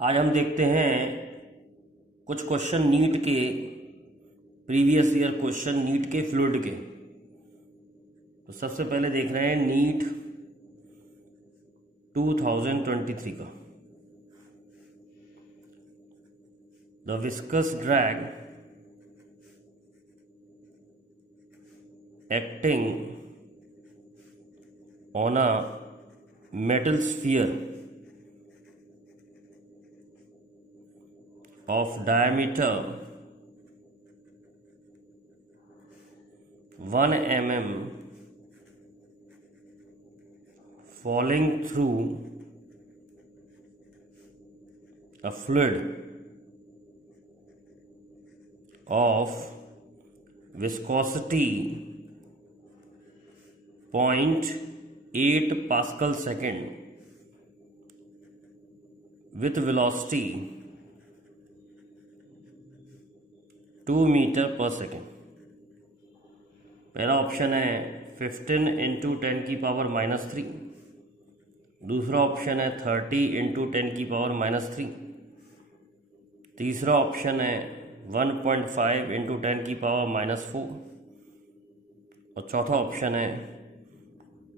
आज हम देखते हैं कुछ क्वेश्चन नीट के, प्रीवियस ईयर क्वेश्चन नीट के फ्लूइड के। तो सबसे पहले देख रहे हैं नीट 2023 का। The viscous drag acting on a metal sphere of diameter 1 mm falling through a fluid of viscosity 0.8 Pascal second with velocity 2 metre पर सेकेंड। पहला ऑप्शन है 15 इंटू 10 की पावर -3, दूसरा ऑप्शन है 30 इंटू 10 की पावर -3, तीसरा ऑप्शन है 1.5 इंटू 10 की पावर -4 और चौथा ऑप्शन है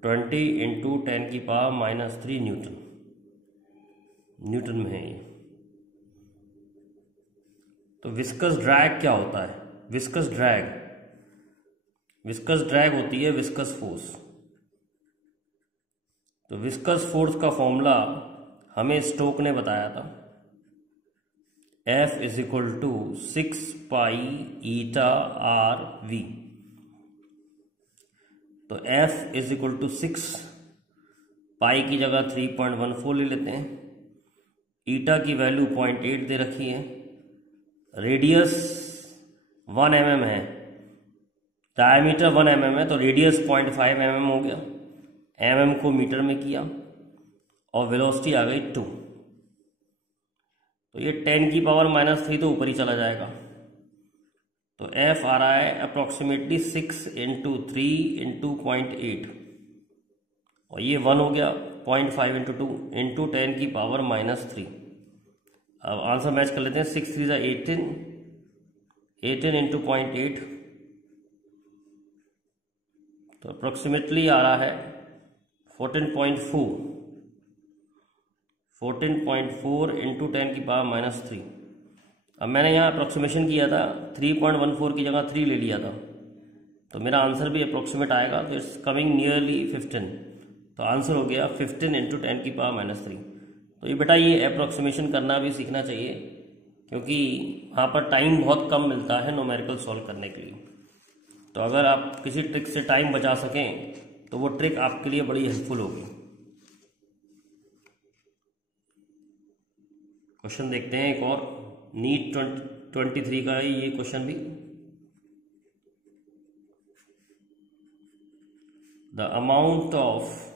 20 इंटू 10 की पावर -3 न्यूटन में है ये। तो विस्कस ड्रैग क्या होता है? विस्कस ड्रैग होती है विस्कस फोर्स। तो विस्कस फोर्स का फॉर्मूला हमें स्टोक ने बताया था, F = 6 पाई ईटा RV। तो F = 6, पाई की जगह 3.14 ले लेते हैं, ईटा की वैल्यू 0.8 दे रखी है, रेडियस 1 mm है, डायमीटर 1 mm है तो रेडियस 0.5 mm हो गया, mm को मीटर में किया और वेलोसिटी आ गई 2। तो ये 10 की पावर -3 तो ऊपर ही चला जाएगा। तो F आ रहा है अप्रोक्सीमेटली 6 इंटू 3 इंटू 0.8 और ये 1 हो गया, 0.5 इंटू 2 इंटू 10 की पावर -3। अब आंसर मैच कर लेते हैं। 6 3 18, 18 इंटू 0.8 तो अप्रोक्सीमेटली आ रहा है 14.4 इंटू 10 की पावर -3। अब मैंने यहाँ अप्रोक्सीमेशन किया था, 3.14 की जगह 3 ले लिया था, तो मेरा आंसर भी अप्रोक्सीमेट आएगा। तो इट्स कमिंग नियरली 15। तो आंसर हो गया 15 इंटू 10 की पावर -3। तो ये बेटा ये अप्रोक्सीमेशन करना भी सीखना चाहिए, क्योंकि वहाँ पर टाइम बहुत कम मिलता है न्यूमेरिकल सॉल्व करने के लिए। तो अगर आप किसी ट्रिक से टाइम बचा सकें तो वो ट्रिक आपके लिए बड़ी हेल्पफुल होगी। क्वेश्चन देखते हैं एक और, नीट 23 का है ये क्वेश्चन भी। The amount of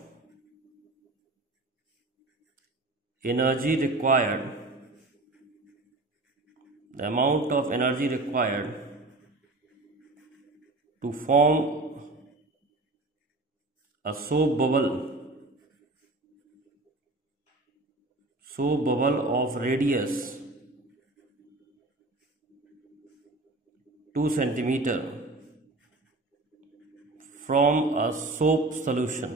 energy required to form a soap bubble of radius 2 centimeter from a soap solution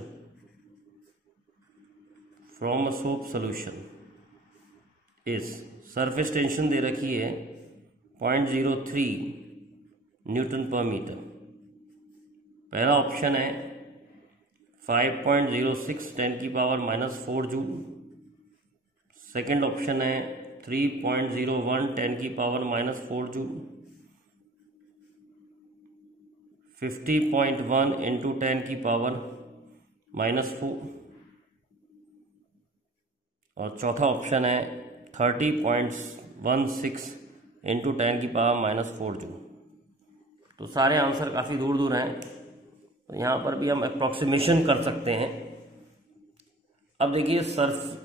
is surface tension दे रखी है 0.03 न्यूटन पर मीटर। पहला ऑप्शन है 5.06 10 की पावर -4 जूल, सेकंड ऑप्शन है 3.01 10 की पावर -4 जूल, 50.1 इंटू 10 की पावर -4 और चौथा ऑप्शन है 30.16 इंटू 10 की पावर -4 जूल। तो सारे आंसर काफ़ी दूर दूर हैं, तो यहाँ पर भी हम अप्रॉक्सीमेशन कर सकते हैं। अब देखिए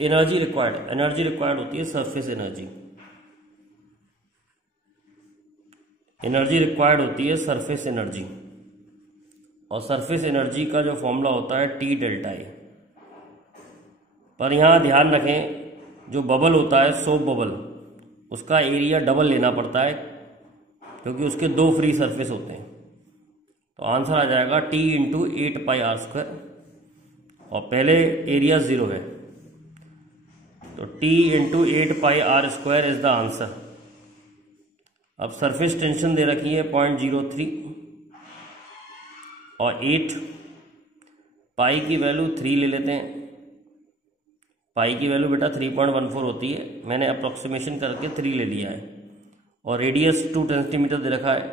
एनर्जी रिक्वायर्ड होती है सरफेस एनर्जी। और सरफेस एनर्जी का जो फॉर्मूला होता है T डेल्टा ए। पर यहाँ ध्यान रखें जो बबल होता है सोप बबल, उसका एरिया डबल लेना पड़ता है क्योंकि उसके दो फ्री सरफेस होते हैं। तो आंसर आ जाएगा T इंटू 8πr², और पहले एरिया 0 है, तो T into 8πr² is the answer. अब सरफेस टेंशन दे रखी है 0.03 और 8, पाई की वैल्यू 3 ले लेते हैं। पाई की वैल्यू बेटा 3.14 होती है, मैंने अप्रोक्सीमेशन करके 3 ले लिया है, और रेडियस 2 सेंटीमीटर दे रखा है,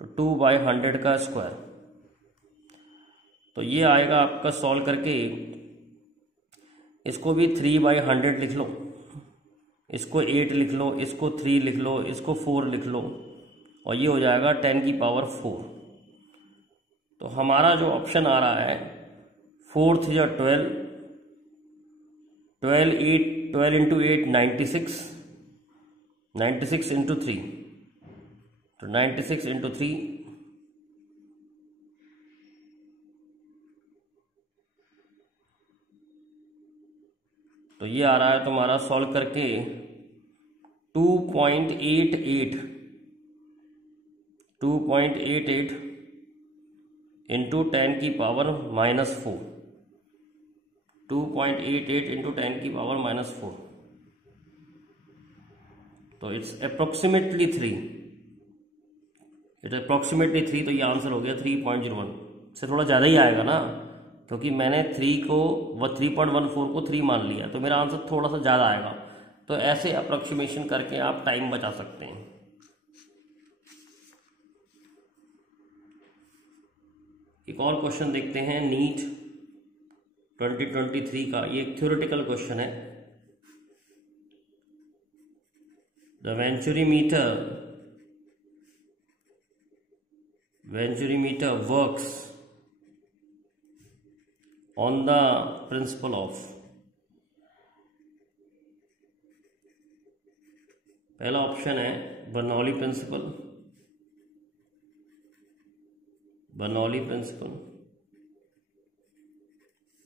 तो 2/100 का स्क्वायर। तो ये आएगा आपका सॉल्व करके, इसको भी 3/100 लिख लो, इसको 8 लिख लो, इसको 3 लिख लो, इसको 4 लिख लो, और ये हो जाएगा 10⁴। तो हमारा जो ऑप्शन आ रहा है 4 × 12, 12 इंटू 8 96, 96 इंटू 3, तो 96 इंटू 3, तो ये आ रहा है तुम्हारा सॉल्व करके 2.88 इंटू 10⁻⁻⁴, 2.88 इंटू 10⁻⁻⁴, तो इट्स अप्रोक्सीमेटली 3, तो ये आंसर हो गया 3.01 से थोड़ा ज़्यादा ही आएगा ना, क्योंकि मैंने 3.14 को 3 मान लिया, तो मेरा आंसर थोड़ा सा ज़्यादा आएगा। तो ऐसे अप्रोक्सीमेशन करके आप टाइम बचा सकते हैं। एक और क्वेश्चन देखते हैं नीट 2023 का, ये एक थ्योरेटिकल क्वेश्चन है। The venturimeter works on the principle of, पहला ऑप्शन है बर्नौली प्रिंसिपल,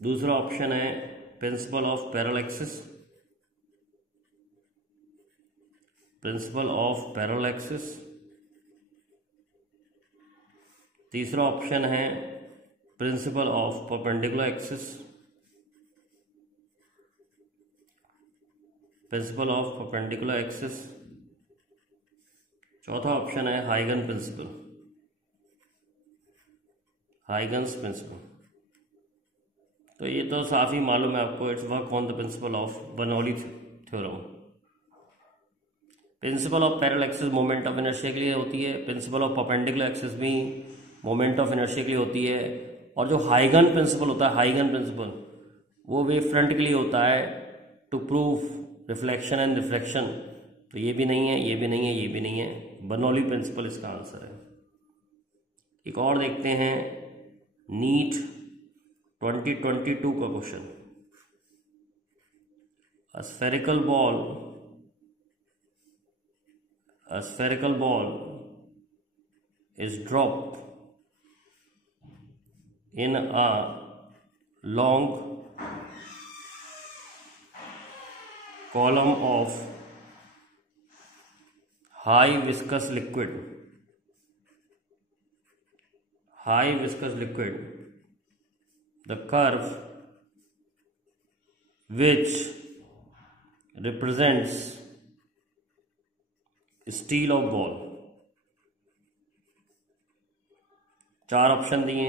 दूसरा ऑप्शन है प्रिंसिपल ऑफ पैरेलल एक्सिस, तीसरा ऑप्शन है प्रिंसिपल ऑफ परपेंडिकुलर एक्सिस, चौथा ऑप्शन है हाइगन्स प्रिंसिपल। तो ये तो साफ ही मालूम है आपको, it's work on the principle of Bernoulli theorem. Principle of parallel axis moment of inertia के लिए होती है, प्रिंसिपल ऑफ परपेंडिकुलर एक्सिस भी मोमेंट ऑफ इनर्शिया के लिए होती है, और जो हाइगन प्रिंसिपल होता है, वो वेव फ्रंट के लिए होता है to prove reflection and refraction. तो ये भी नहीं है, ये भी नहीं है, ये भी नहीं है, बर्नौली प्रिंसिपल इसका आंसर है। एक और देखते हैं नीट 2022 का question. A spherical ball is dropped in a long column of high viscous liquid. The curve which represents steel of ball. 4 option दिए,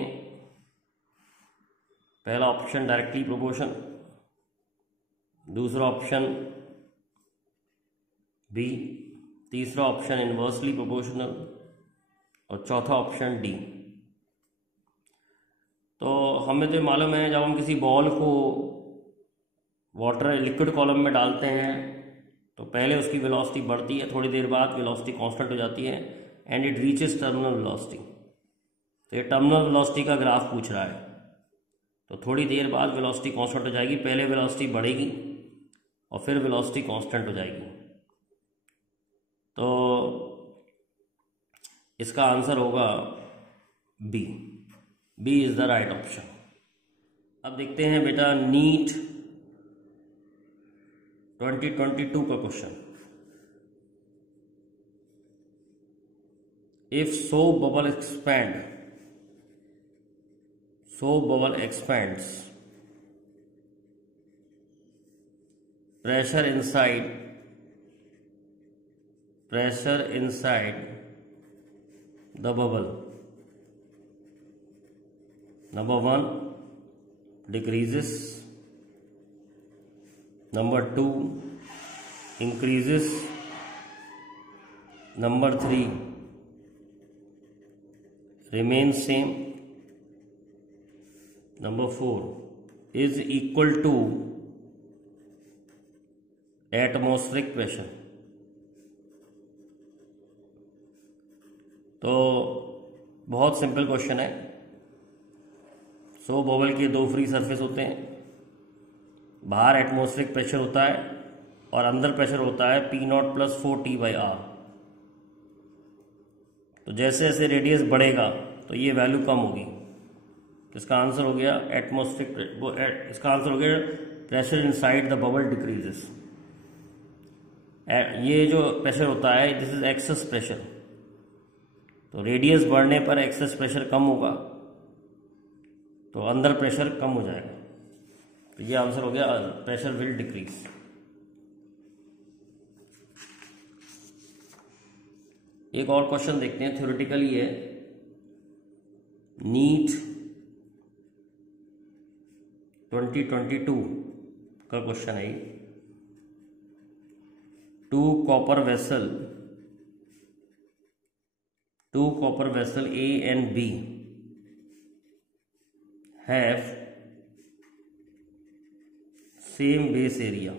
पहला ऑप्शन डायरेक्टली प्रोपोर्शन, दूसरा ऑप्शन बी, तीसरा ऑप्शन इनवर्सली प्रोपोर्शनल, और चौथा option D. तो हमें तो मालूम है जब हम किसी बॉल को वाटर लिक्विड कॉलम में डालते हैं तो पहले उसकी वेलोसिटी बढ़ती है, थोड़ी देर बाद वेलोसिटी कांस्टेंट हो जाती है and it reaches terminal velocity. तो ये टर्मिनल वेलोसिटी का ग्राफ पूछ रहा है, तो थोड़ी देर बाद वेलोसिटी कांस्टेंट हो जाएगी, पहले वेलोसिटी बढ़ेगी और फिर वेलोसिटी कांस्टेंट हो जाएगी। तो इसका आंसर होगा B is the right option. अब देखते हैं बेटा नीट 2022 का question, if soap bubble expands, pressure inside the bubble, number 1 decreases, number 2 increases, number 3 remains same, number 4 is equal to atmospheric pressure। तो बहुत सिंपल क्वेश्चन है। Soap bubble के दो फ्री सरफेस होते हैं, बाहर एटमॉस्फेरिक प्रेशर होता है और अंदर प्रेशर होता है P0 + 4T/R। तो जैसे जैसे रेडियस बढ़ेगा तो ये वैल्यू कम होगी। तो इसका आंसर हो गया इसका आंसर हो गया pressure inside the bubble decreases. ये जो प्रेशर होता है दिस इज एक्सेस प्रेशर। तो रेडियस बढ़ने पर एक्सेस प्रेशर कम होगा तो अंदर प्रेशर कम हो जाएगा। तो ये आंसर हो गया प्रेशर विल डिक्रीज। एक और क्वेश्चन देखते हैं, थ्योरेटिकली है, नीट 2022 का क्वेश्चन है। Two copper vessel A and B have same base area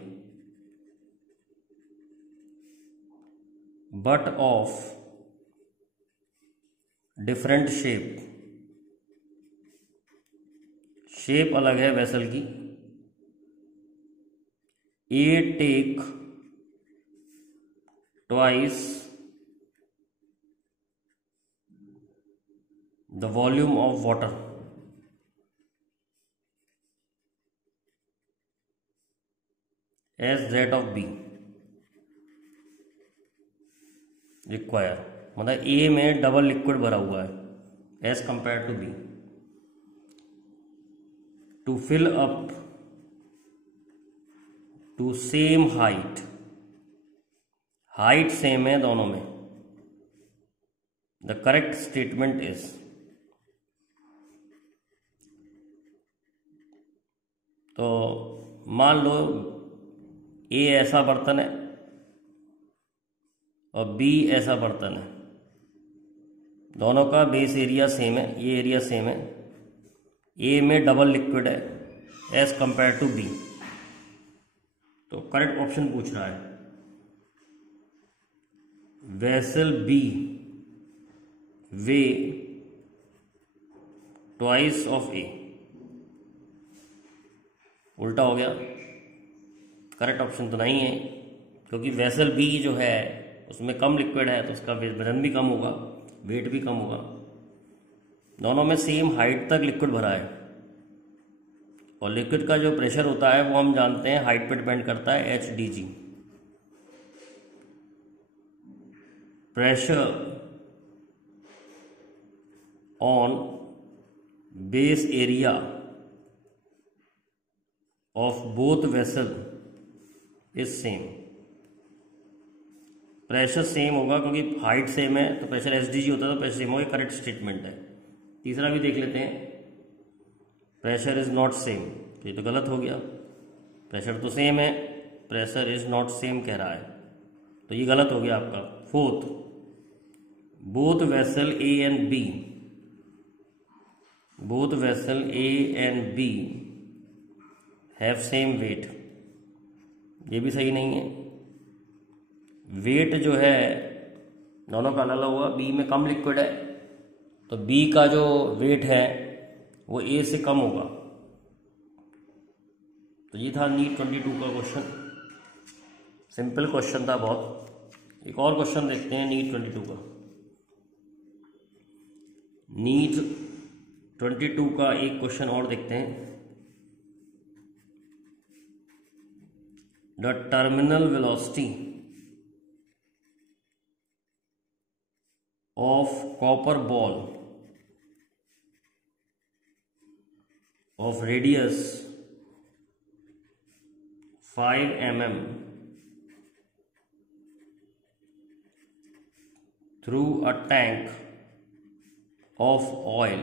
but of different shape अलग है वेसल की। A take twice the volume of water as that of B require, मतलब A में double liquid भरा हुआ है as compare to B. To fill up to same height same है दोनों में। द करेक्ट स्टेटमेंट इज, तो मान लो ए ऐसा बर्तन है और बी ऐसा बर्तन है, दोनों का बेस एरिया सेम है, ये एरिया सेम है। ए में डबल लिक्विड है एज कंपेयर टू बी। तो करेक्ट ऑप्शन पूछ रहा है vessel B weigh twice of A. उल्टा हो गया, करेक्ट ऑप्शन तो नहीं है क्योंकि वेसल बी जो है उसमें कम लिक्विड है तो उसका वजन भी कम होगा, वेट भी कम होगा। दोनों में सेम हाइट तक लिक्विड भरा है और लिक्विड का जो प्रेशर होता है वो हम जानते हैं हाइट पर डिपेंड करता है, HdG। Pressure on base area of both vessel is same. Pressure same होगा क्योंकि हाइट सेम है तो प्रेशर HdG होता है तो प्रेशर सेम होगा, करेक्ट स्टेटमेंट है। तीसरा भी देख लेते हैं, प्रेशर इज नॉट सेम, तो ये तो गलत हो गया। प्रेशर तो सेम है, प्रेशर इज नॉट सेम कह रहा है तो ये गलत हो गया आपका। Fourth, both vessel A and B have same weight, ये भी सही नहीं है। वेट जो है दोनों का अलग अलग होगा। बी में कम लिक्विड है तो बी का जो वेट है वो ए से कम होगा। तो ये था नीट 22 का क्वेश्चन, सिंपल क्वेश्चन था बहुत। एक और क्वेश्चन देखते हैं नीट 22 का। नीट 22 का एक क्वेश्चन और देखते हैं। the terminal velocity of copper ball of radius 5 mm through a tank of oil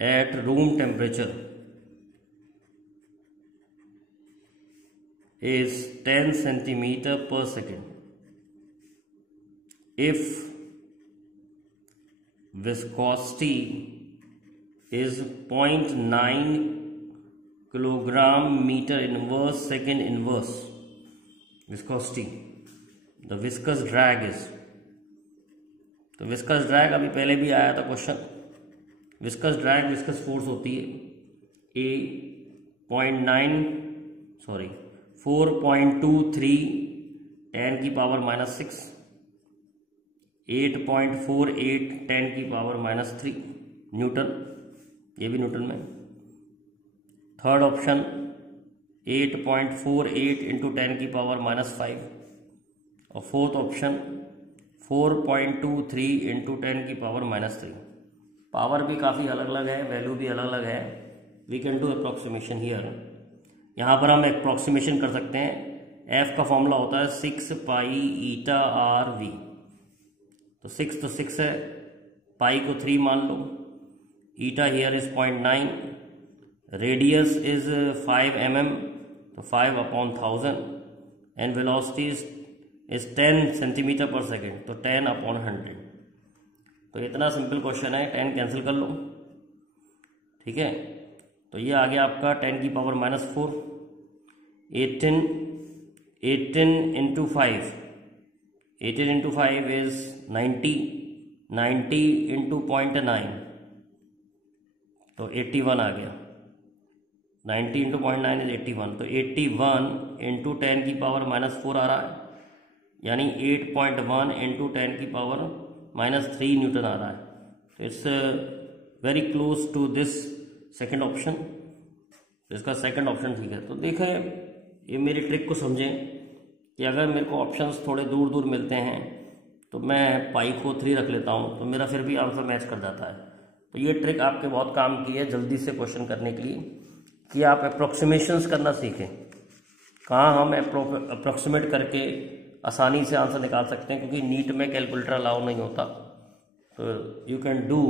at room temperature is 10 centimeter per second if viscosity is 0.9 kilogram meter inverse second inverse viscosity, the viscous drag is, तो viscous drag अभी पहले भी आया था question. Viscous drag viscous force होती है 4.23 10 की power -6, 8.48 10 की पावर -3 न्यूटन, ये भी न्यूटन में। थर्ड ऑप्शन 8.48 इंटू 10 की पावर -5 और फोर्थ ऑप्शन 4.23 इंटू 10 की पावर -3। पावर भी काफ़ी अलग अलग है, वैल्यू भी अलग अलग है। We can do approximation here. यहाँ पर हम अप्रॉक्सीमेशन कर सकते हैं। एफ का फॉर्मूला होता है 6 पाई ईटा आर वी। तो 6 तो 6 है, पाई को 3 मान लो, eta here is 0.9, radius is 5 mm, तो 5/1000 एंड वेलोसिटी इज 10 सेंटीमीटर पर सेकेंड, तो 10/100। तो इतना सिंपल क्वेश्चन है, 10 कैंसिल कर लो, ठीक है। तो ये आ गया आपका 10 की power -4, 18 into 5, 18 into 5 is 90, 90 into 0.9 तो 81 आ गया। 90 इंटू 0.9 इज 81, तो 81 इंटू 10 की पावर -4 आ रहा है, यानी 8.1 इंटू 10 की पावर -3 न्यूटन आ रहा है। तो it's very close to this second option. इसका सेकेंड ऑप्शन ठीक है। तो देखें, ये मेरी ट्रिक को समझें कि अगर मेरे को ऑप्शंस थोड़े दूर दूर मिलते हैं तो मैं पाई को 3 रख लेता हूँ, तो मेरा फिर भी आंसर मैच कर जाता है। तो ये ट्रिक आपके बहुत काम की है जल्दी से क्वेश्चन करने के लिए, कि आप अप्रॉक्सीमेशंस करना सीखें। कहाँ हम अप्रॉक्सीमेट करके आसानी से आंसर निकाल सकते हैं, क्योंकि नीट में कैलकुलेटर अलाउ नहीं होता। तो यू कैन डू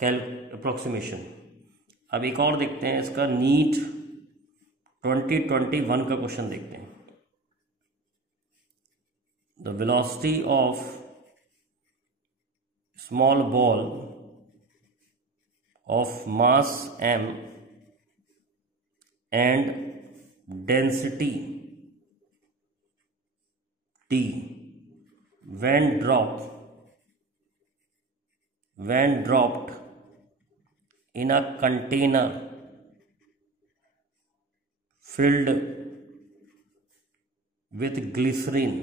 अप्रॉक्सीमेशन। अब एक और देखते हैं, इसका नीट 2021 का क्वेश्चन देखते हैं। The velocity of small ball of mass m and density T when dropped in a container filled with glycerin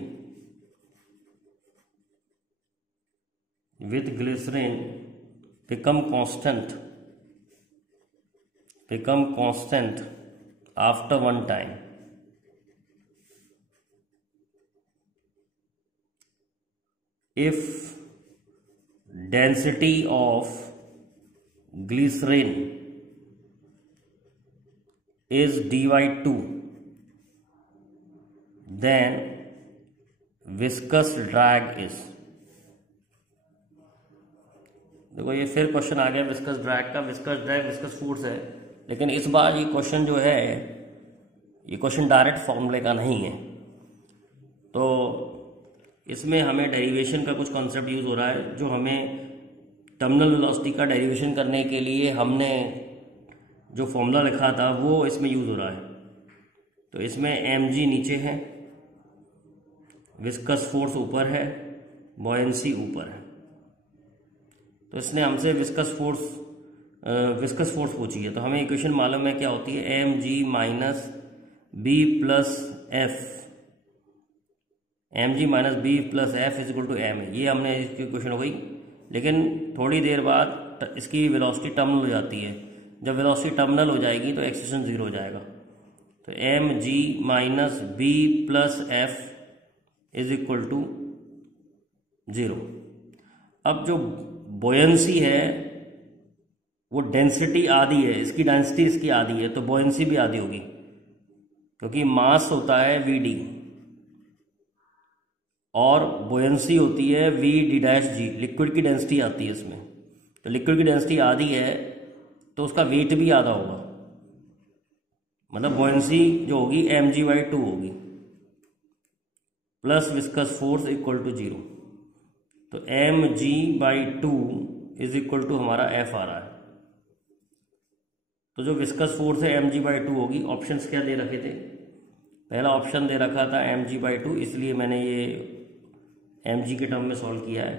become constant after one time. If density of glycerin is d/2, then viscous drag is। देखो ये फिर question आ गया viscous drag का। Viscous drag viscous force है, लेकिन इस बार ये question जो है, ये क्वेश्चन डायरेक्ट फॉर्मूले का नहीं है। तो इसमें हमें डेरिवेशन का कुछ कॉन्सेप्ट यूज़ हो रहा है, जो हमें टर्मिनल वेलोसिटी का डेरिवेशन करने के लिए हमने जो फॉर्मूला लिखा था वो इसमें यूज़ हो रहा है। तो इसमें mg नीचे है, विस्कस फोर्स ऊपर है, बॉयंसी ऊपर है। तो इसने हमसे विस्कस फोर्स पूछी है। तो हमें इक्वेशन मालूम है क्या होती है, mg minus B plus F, mg minus B plus F is equal to m है। ये हमने इसकी इक्वेशन हो गई। लेकिन थोड़ी देर बाद इसकी वेलोसिटी टर्मिनल हो जाती है। जब वेलोसिटी टर्मिनल हो जाएगी तो एक्सेलरेशन 0 हो जाएगा। तो M G minus B plus F is equal to 0। अब जो बोयंसी है वो डेंसिटी आधी है, इसकी डेंसिटी इसकी आधी है, तो बोयंसी भी आधी होगी, क्योंकि मास होता है वी डी और बोयंसी होती है V D dash G. Liquid की डेंसिटी आती है इसमें, तो लिक्विड की डेंसिटी आधी है तो उसका वेट भी आधा होगा, मतलब बोयंसी जो होगी एम जी बाई 2 होगी plus viscous force equal to 0। तो M G by 2 is equal to हमारा एफ आ रहा है। तो जो विस्कस फोर्स है एम जी बाई 2 होगी। ऑप्शंस क्या दे रखे थे? पहला ऑप्शन दे रखा था एम जी बाई 2, इसलिए मैंने ये एम जी के टर्म में सॉल्व किया है।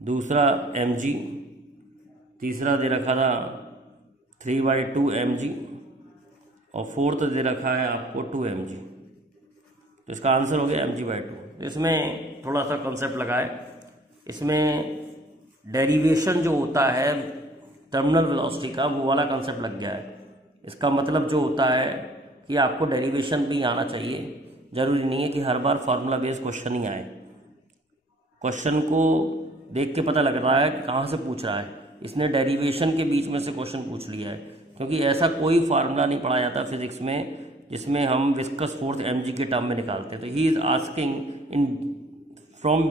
दूसरा एम जी, तीसरा दे रखा था 3/2 एम जी और फोर्थ दे रखा है आपको 2 एम जी। तो इसका आंसर हो गया एम जी बाई 2। तो इसमें थोड़ा सा कॉन्सेप्ट लगा है, इसमें डेरिवेशन जो होता है टर्मिनल वेलोसिटी का वो वाला कॉन्सेप्ट लग गया है। इसका मतलब जो होता है कि आपको डेरिवेशन भी आना चाहिए, जरूरी नहीं है कि हर बार फार्मूला बेस्ड क्वेश्चन ही आए। क्वेश्चन को देख के पता लग रहा है कहाँ से पूछ रहा है, इसने डेरिवेशन के बीच में से क्वेश्चन पूछ लिया है, क्योंकि ऐसा कोई फार्मूला नहीं पढ़ा जाता फिजिक्स में जिसमें हम विस्कस फोर्स एम जी के टर्म में निकालते हैं। तो he is asking in from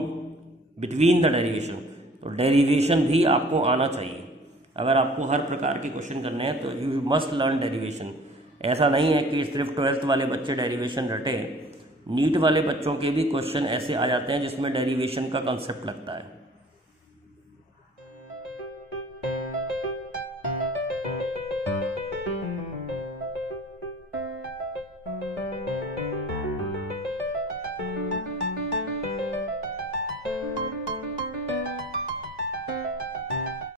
between the derivation, तो डेरिवेशन भी आपको आना चाहिए। अगर आपको हर प्रकार के क्वेश्चन करने हैं तो यू मस्ट लर्न डेरिवेशन। ऐसा नहीं है कि सिर्फ 12th वाले बच्चे डेरिवेशन रटे, नीट वाले बच्चों के भी क्वेश्चन ऐसे आ जाते हैं जिसमें डेरिवेशन का कॉन्सेप्ट लगता है।